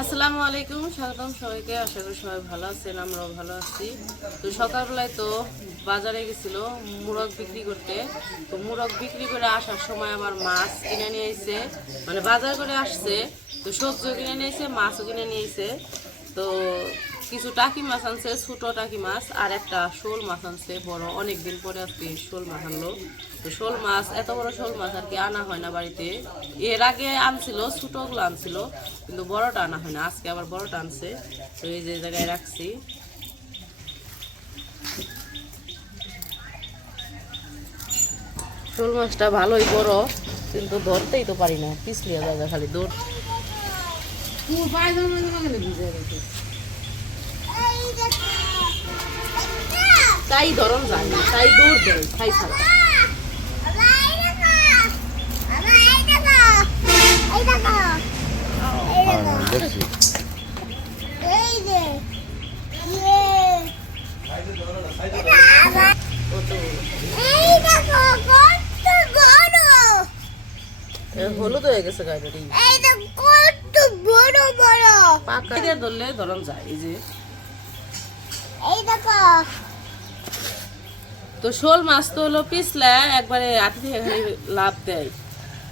আসসালামু আলাইকুম, স্বাগতম সবাইকে। আশা করি সবাই ভালো আছেন, আমরাও ভালো আছি। তো সকালবেলায় তো বাজারে গেছিল মুরগ বিক্রি করতে। তো মুরগ বিক্রি করে আসার সময় আমার মাছ কিনে নিয়ে এসে, মানে বাজার করে আসছে। তো সবজিও কিনে নিয়েছে, মাছও কিনে নিয়েছে। তো কিছু টাকি মাছ আনছে, ছোটো টাকি মাছ, আর একটা শোল মাছ আনছে বড়। অনেকদিন পরে আজকে শোল মাছ আনলো। তো শোল মাছ, এত বড় শোল মাছ আর কি আনা হয় না বাড়িতে। এর আগে আনছিল, ছোটোগুলো আনছিল, কিন্তু বড়টা আনা হয় না। আজকে আবার বড়টা আনছে। তো এই যে জায়গায় রাখছি। শোল মাছটা ভালোই বড়, কিন্তু ধরতেই তো পারি না, পিছলিয়া জায়গা খালি দৌড়। তাই ধরন যায় না, তাই দৌড় দেয়, তাই ছাড়া। দেখছি হলুদ হয়ে গেছে গাড়ি, পাকা দিয়ে ধরলে ধরন যায়। এই যে তো শোল মাছ তো হলো পিছলা একবারে হাতি থেকে খালি লাভ দেয়।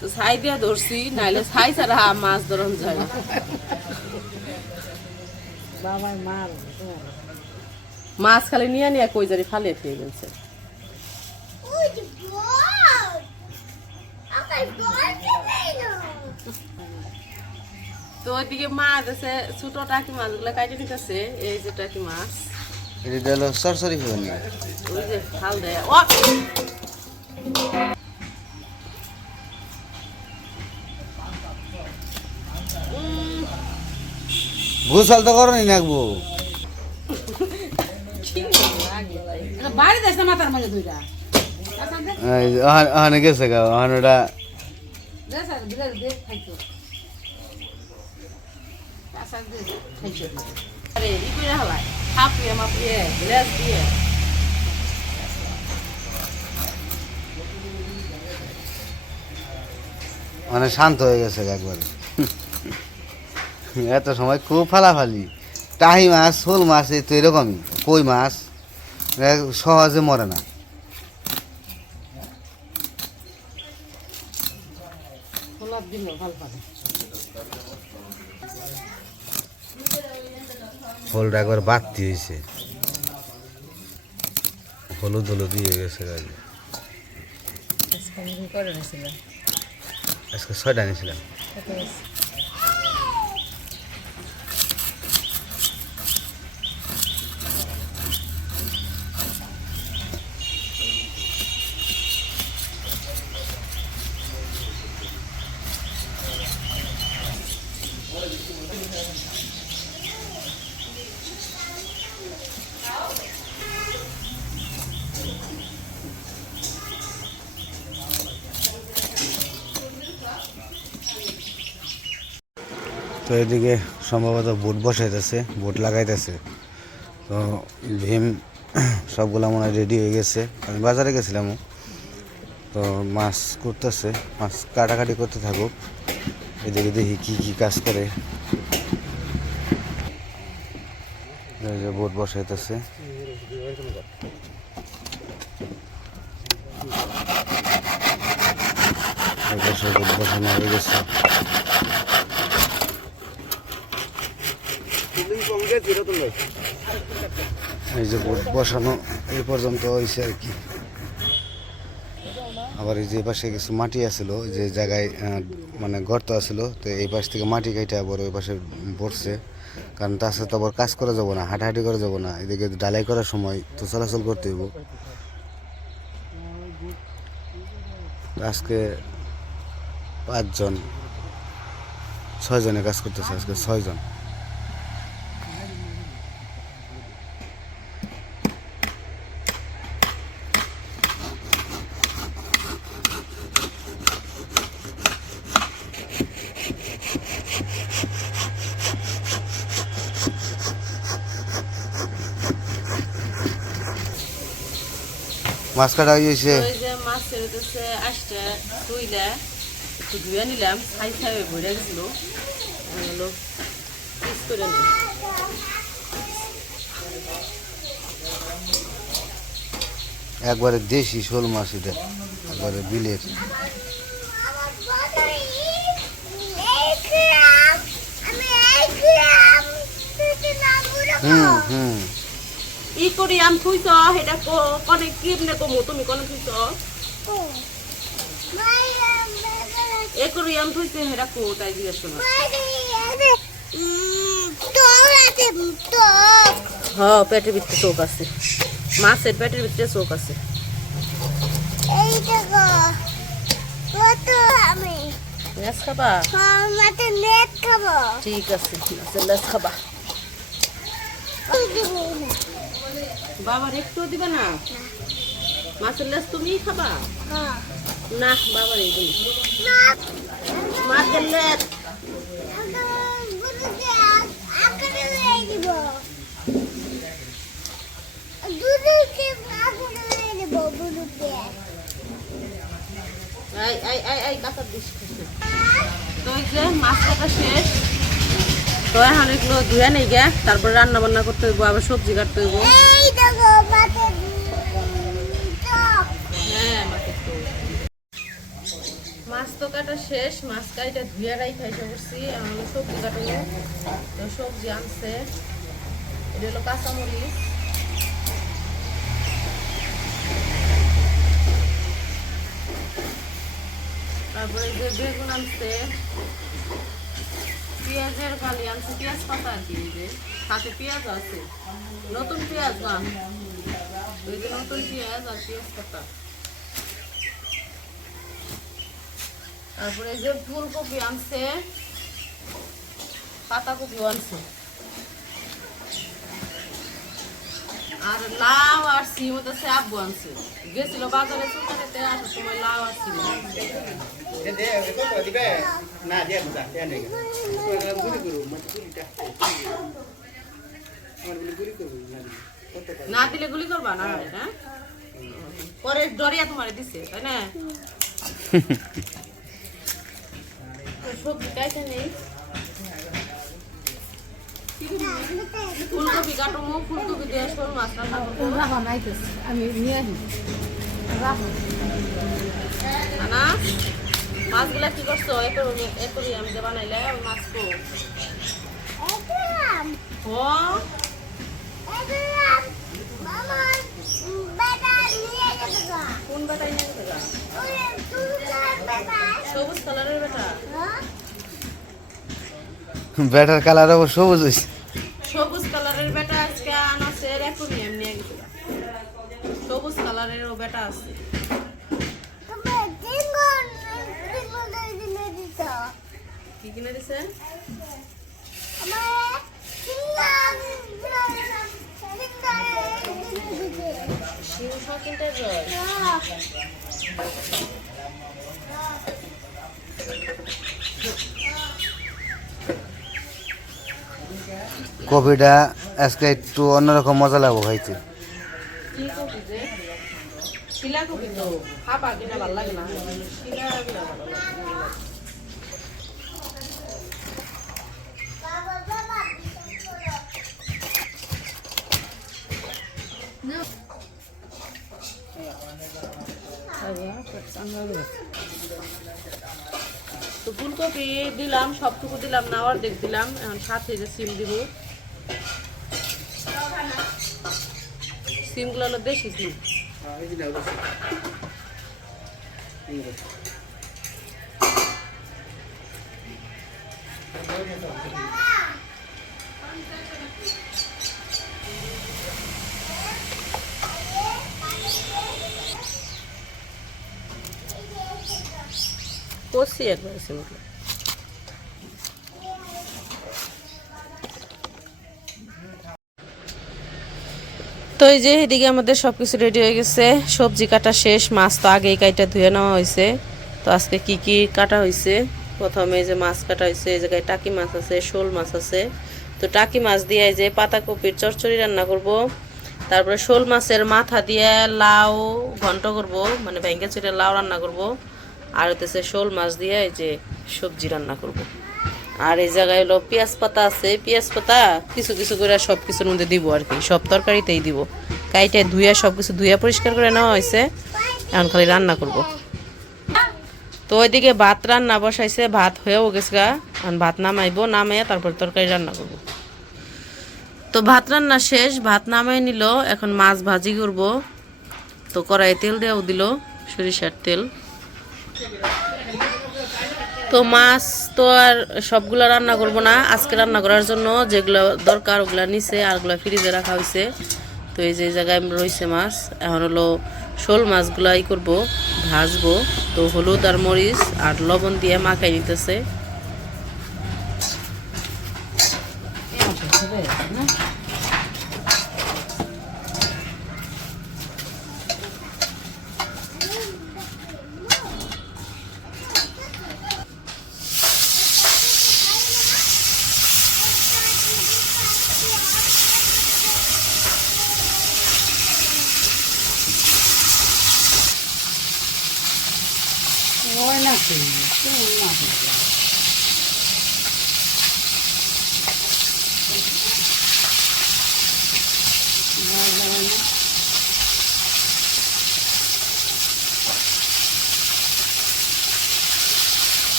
তো ছাই দিয়ে ধরছি, নাইলে ছাই ছাড়া মাছ ধরন যায় না। মাছ খালি নিয়ে নিয়ে কই জারি ফালিয়ে খেয়ে গেছে। তো ওইদিকে মাছ আছে, ছোট টাকি মাছগুলো কাটে নিতেছে। এই যে টাকি মাছ, এটা হলো সরসরি হয়নি। ওই যে ফাল দেয়। ভূসাল তো করো নি নাকবো ওখানে গেছে গা ওখানে ওটা মানে শান্ত হয়ে গেছে একবারে। এত সময় খুব ফালাফালি। টাহি মাছ, শোল মাছ এই তো এরকমই। কই মাছ সহজে মরে না। ফলটা একবার বাড়তি হয়েছে, হলুদ হলুদ দিয়ে গেছে গাড়ি। আজকে 6টা নিয়েছিলাম। তো এদিকে সম্ভবত বোট বসাইতেছে, বোট লাগাইতেছে। তো ভীম সবগুলো মনে হয় রেডি হয়ে গেছে। আমি বাজারে গেছিলাম, তো মাছ করতেছে, মাছ কাটাকাটি করতে থাকুক। এদিকে দেখি কী কী কাজ করে। বোট বসাইতেছে। বোট বসানো হয়ে গেছে। এই যে বোট বসানো এই পর্যন্ত হয়েছে আর কি। আবার এই যে পাশে কিছু মাটি আসছিল, যে জায়গায় মানে গর্ত আসছিল, তো এই পাশ থেকে মাটি কেটে আবার ওই পাশে পড়ছে। কারণ তাছাড়া তো আবার কাজ করা যাবো না, হাঁটাহাঁটি করা যাবো না। এদিকে ঢালাই করার সময় তো চলাচল করতে হইব। আজকে 5 জন 6 জনে কাজ করতেছে, আজকে 6 জন। মাছ কাটা হয়েছে। ওই যে মাছ ছেড়েছে, আসতে ধুইলে একটু ধুয়ে নিলাম, ছাই ছাই ভরে গেছিল। হলো করে নিই। একবারে দেশি শোল মাছ এটা, একবারে বিলের। হুম হুম। ই করি আম থুইছ এটা কোনে কিমনে কমু তুমি কোনে থুইছ এ করি আম থুইছে হেডা কো তাই জিজ্ঞেস করো। হ্যাঁ পেটের ভিতরে চোখ আছে, মাছের পেটের ভিতরে চোখ আছে। লেস খাবা? ঠিক আছে মাছের লেস খাবা। বাবার একটু দিবা না? মাছের লেস তুমি খাবা না? বাবার এই মাছের লেস তো এই যে মাছ কাটা শেষ, তো এখন এগুলো ধুয়ে নেই গে, তারপর রান্না বান্না করতে হইব, আবার সবজি কাটতে হইব। হ্যাঁ মাছ তো কাটা শেষ, মাছ কাইটা ধুয়ে রাই খাইতে বসছি। এখন সবজি কাটবো, তো সবজি আনছে, এটা হলো কাঁচামরিচ, তারপরে যে বেগুন আনছে, পেঁয়াজের গালি আনছে, পেঁয়াজ পাতা আর কি, যে সাথে পেঁয়াজ আছে, নতুন পেঁয়াজ না, ওই যে নতুন পেঁয়াজ আর পেঁয়াজ পাতা। তারপরে যে ফুলকপি আনছে, পাতাকপিও আনছে, আর লাউ আর সিম হচ্ছে আব্বু আনছে, গেছিল বাজারে চুলকানিতে, আসার সময় লাউ আর সিম না দিলে গুলি করবা না? হ্যাঁ পরে ডরিয়া তোমার দিছে তাই না? সবজি কাইতে নেই, ফুলকপি কাটবো, ফুলকপি দিয়ে শোল মাছ রান্না করবো। আমি নিয়ে আসি না মাছগুলা কি করছো? একরি আমি যে বানাইলে মাছ তো কোন বেটাই নিয়ে গেছে? সবুজ কালারের বেটা, ব্যাটার কালার আবার সবুজ হয়েছে। সবুজ কালারের বেটা আজকে আনাছে, অ্যাকোরিয়াম নিয়ে গেছিল, সবুজ কালারেরও বেটা আছে। কি কিনে দিছে? সিংহ কিনতে যাই। কপিটা আজকে একটু অন্যরকম মজা লাগবো খাইতে। কি কপি যে? শিলা কপি তো খাবা কিনা ভালো লাগে না, শিলা কিনা ভালো লাগে। তো ফুলকপি দিলাম, সবটুকু দিলাম না, অর্ধেক দিলাম। এখন সাথে যে সিম দিব, সিমগুলো হলো দেশি সিম। কষি একবার সিমগুলো। তো এই যে এদিকে আমাদের সবকিছু রেডি হয়ে গেছে, সবজি কাটা শেষ, মাছ তো আগেই কাটা ধুয়ে নেওয়া হয়েছে। তো আজকে কি কি কাটা হয়েছে, প্রথমে এই যে মাছ কাটা হয়েছে, এই জায়গায় টাকি মাছ আছে, শোল মাছ আছে। তো টাকি মাছ দিয়ে এই যে পাতাকপির চচ্চড়ি রান্না করব, তারপরে শোল মাছের মাথা দিয়ে লাউ ঘন্ট করব, মানে ভেঙ্গে চুরে লাউ রান্না করব, আর হতেছে শোল মাছ দিয়ে এই যে সবজি রান্না করব। আর এই জায়গায় হলো পেঁয়াজ পাতা আছে, পেঁয়াজ পাতা কিছু কিছু করে সব কিছুর মধ্যে দিব আর কি, সব তরকারিতেই দিব। কাইটায় ধুইয়া সব কিছু ধুইয়া পরিষ্কার করে নেওয়া হয়েছে, এখন খালি রান্না করব। তো ওইদিকে ভাত রান্না বসাইছে, ভাত হয়েও গেছে গা, এখন ভাত নামাইবো, নামাইয়া তারপর তরকারি রান্না করব। তো ভাত রান্না শেষ, ভাত নামাই নিল, এখন মাছ ভাজি করব। তো কড়াই তেল দেওয়াও দিল, সরিষার তেল। তো মাছ তো আর সবগুলা রান্না করব না, আজকে রান্না করার জন্য যেগুলো দরকার ওগুলা নিচে, আর ওগুলা ফ্রিজে রাখা হয়েছে। তো এই যে জায়গায় রয়েছে মাছ, এখন হলো শোল মাছগুলাই করব, ভাজবো। তো হলুদ আর মরিচ আর লবণ দিয়ে মাখাই নিতেছে।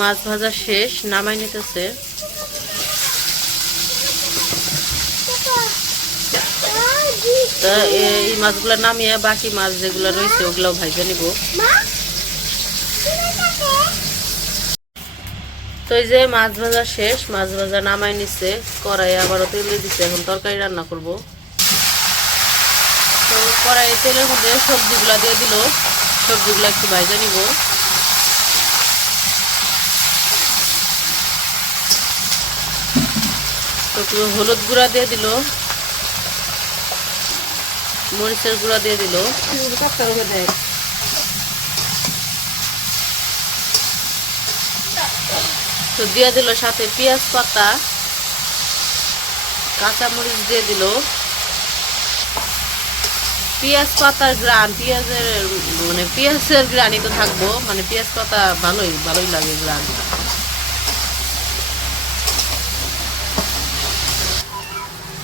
মাছ ভাজা শেষ, নামাই নিতেছে। তা এই মাছগুলো নামিয়ে বাকি মাছ যেগুলো রয়েছে ওগুলাও ভাজা নিব। তো এই যে মাছ ভাজা শেষ, মাছ ভাজা নামাই নিচ্ছে, কড়াই আবারও তেল দিয়ে দিচ্ছে, এখন তরকারি রান্না করব। তো কড়াই তেলের মধ্যে সবজিগুলা দিয়ে দিল, সবজিগুলো একটু ভাজা নিব। তো হলুদ গুঁড়া দিয়ে দিল, মরিচের গুঁড়া দিয়ে দিল, তো দিয়ে দিল সাথে পেঁয়াজ পাতা, কাঁচা মরিচ দিয়ে দিল। পেঁয়াজ পাতার গ্রান, পেঁয়াজের গ্রানই তো থাকবো, মানে পেঁয়াজ পাতা ভালোই ভালোই লাগে গ্রান।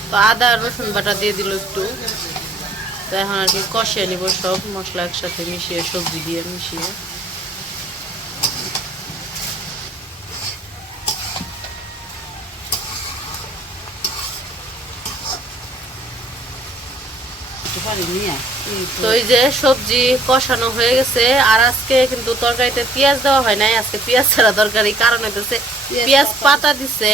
তো আদা রসুন বাটা দিয়ে দিল একটু। তো এখন আর কি কষিয়ে নিব, সব মশলা একসাথে মিশিয়ে, সবজি দিয়ে মিশিয়ে। তো এই যে সবজি কষানো হয়ে গেছে, আর আজকে কিন্তু তরকারিতে পেঁয়াজ দেওয়া হয় নাই, আজকে পেঁয়াজ ছাড়া তরকারি, কারণ হইতেছে পেঁয়াজ পাতা দিছে।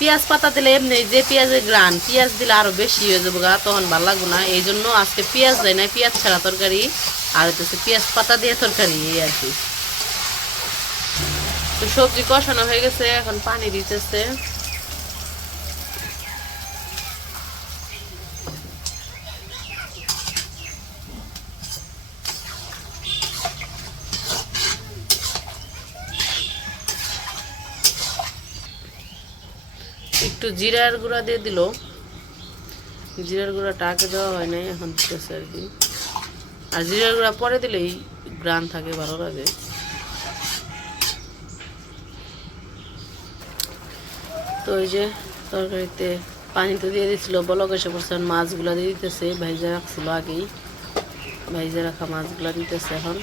পেঁয়াজ পাতা দিলে এমনি যে পেঁয়াজের গ্রান, পেঁয়াজ দিলে আরো বেশি হয়ে যাবো গা, তখন ভালো লাগবো না, এই জন্য আজকে পেঁয়াজ দেয় না, পেঁয়াজ ছাড়া তরকারি, আর হইতেছে পেঁয়াজ পাতা দিয়ে তরকারি, এই আর কি। তো সবজি কষানো হয়ে গেছে, এখন পানি দিতেছে। একটু জিরার গুঁড়া দিয়ে দিল, জিরার গুঁড়াটা আগে দেওয়া হয় নাই, এখন দিতেছে আর কি। আর জিরার গুঁড়া পরে দিলেই গ্রান থাকে, ভালো লাগে। তো ওই যে তরকারিতে পানি তো দিয়ে দিচ্ছিল, বলক এসে পড়ছে, মাছগুলা দিয়ে দিতেছে, ভাইজা রাখছিল আগেই, ভাইজা রাখা মাছগুলা দিতেছে এখন।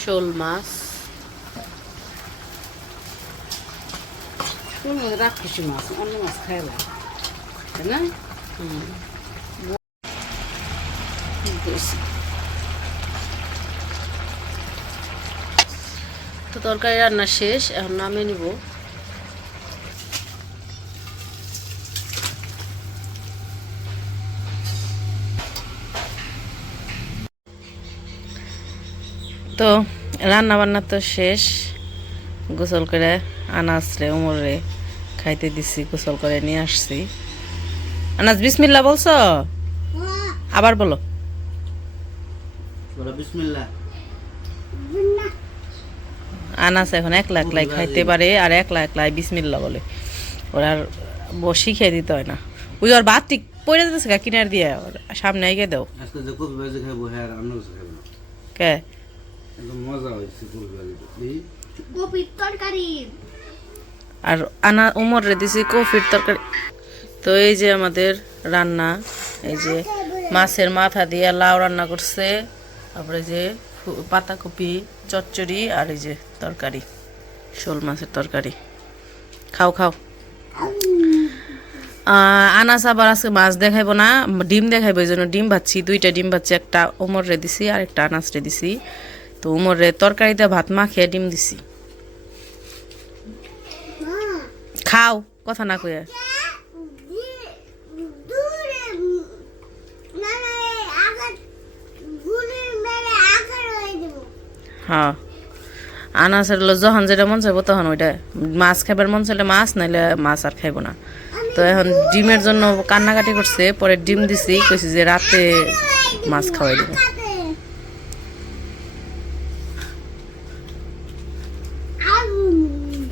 শোল মাছ, রাক্ষসী মাছ, অন্য মাছ খাই লাগে, তাই না? তো তরকারি রান্না শেষ, এখন নামিয়ে নিব। তো রান্না বান্না তো শেষ, গোসল করে আনাজ রে উমরে খাইতে দিছি, গোসল করে নিয়ে আসছি। আনাজ বিসমিল্লাহ বলছো? আবার বলো। বিসমিল্লাহ। আনাজ এখন একলা একলাই খাইতে পারে, আর একলা একলাই বিসমিল্লাহ বলে, ওরা আর শিখিয়ে দিতে হয় না। ওই ওর ভাত ঠিক পড়ে যেতেছে কিনার দিয়ে, সামনে আগে দাও। কে মজা হয়েছে কপির তরকারি আর আনা উমর রে দিছি কফির তরকারি। তো এই যে আমাদের রান্না, এই যে মাছের মাথা দিয়ে লাউ রান্না করছে, তারপরে যে পাতাকপি চচ্চড়ি, আর এই যে তরকারি শোল মাছের তরকারি। খাও খাও। আনাস আবার আজকে মাছ দেখাইবো না, ডিম দেখাইবো, এই জন্য ডিম ভাজছি, 2টা ডিম ভাজছি, একটা উমর রে দিছি আর একটা আনাস রে দিছি। তো উমর রে তরকারিতে ভাত মাখিয়ে ডিম দিছি। খাও, কথা না কয়ে। হ্যাঁ, আনাসের যখন যেটা মন চাইবো তখন ওইটা, মাছ খাবার মন চাইলে মাছ, নাইলে মাছ আর খাইবো না। তো এখন ডিমের জন্য কান্নাকাটি করছে, পরে ডিম দিছি, কইছি যে রাতে মাছ খাওয়াই দেবো।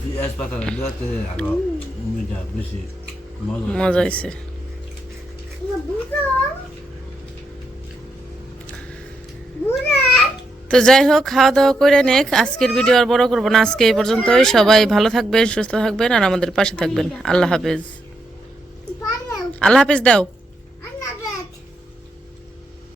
পেঁয়াজ পাতা দিতে আরো মিঠা বেশি মজা হয়েছে। তো যাই হোক, খাওয়া দাওয়া করে নেক। আজকের ভিডিও আর বড় করবো না, আজকে এই পর্যন্তই। সবাই ভালো থাকবেন, সুস্থ থাকবেন, আর আমাদের পাশে থাকবেন। আল্লাহ হাফেজ। আল্লাহ হাফেজ দাও।